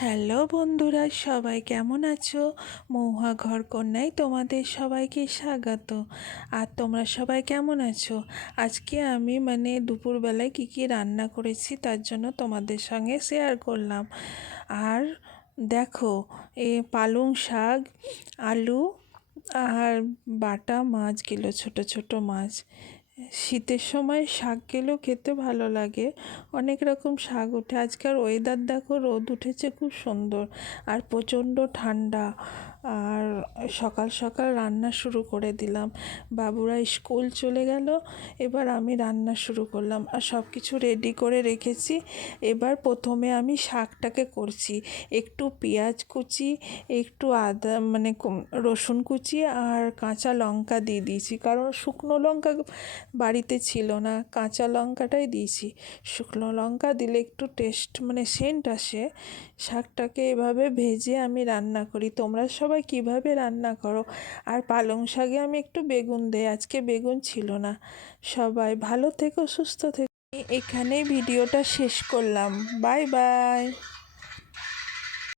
Hello বন্ধুরা, সবাই কেমন আছো? মহুয়া ঘর কন্যায় তোমাদের সবাইকে স্বাগত। আর তোমরা সবাই কেমন আছো? আজকে আমি দুপুরবেলায় কী রান্না করেছি তার জন্য তোমাদের সঙ্গে শেয়ার করলাম। আর দেখো, পালং শাক, আলু আর বাটা মাছগুলো, ছোট ছোট মাছ। শীতের সময় শাকগুলো খেতে ভালো লাগে, অনেক রকম শাক ওঠে। আজকাল ওয়েদার দেখো, রোদ উঠেছে খুব সুন্দর, আর প্রচণ্ড ঠান্ডা। আর সকাল সকাল রান্না শুরু করে দিলাম, বাবুরা স্কুল চলে গেল, এবার আমি রান্না শুরু করলাম আর সব কিছু রেডি করে রেখেছি। এবার প্রথমে আমি শাকটাকে করছি, একটু পেঁয়াজ কুচি, একটু আদা রসুন কুচি আর কাঁচা লঙ্কা দিয়ে দিয়েছি, কারণ শুকনো লঙ্কা বাড়িতে ছিল না, কাঁচা লঙ্কাটাই দিয়েছি। শুকনো লঙ্কা দিলে একটু টেস্ট সেন্ট আসে। শাকটাকে এভাবে ভেজে আমি রান্না করি। তোমরা সবাই কিভাবে রান্না করো? আর পালং শাকে আমি একটু বেগুন দেই, আজকে বেগুন ছিল না। সবাই ভালো থেকো, সুস্থ থেকো। এখানেই ভিডিওটা শেষ করলাম। Bye bye.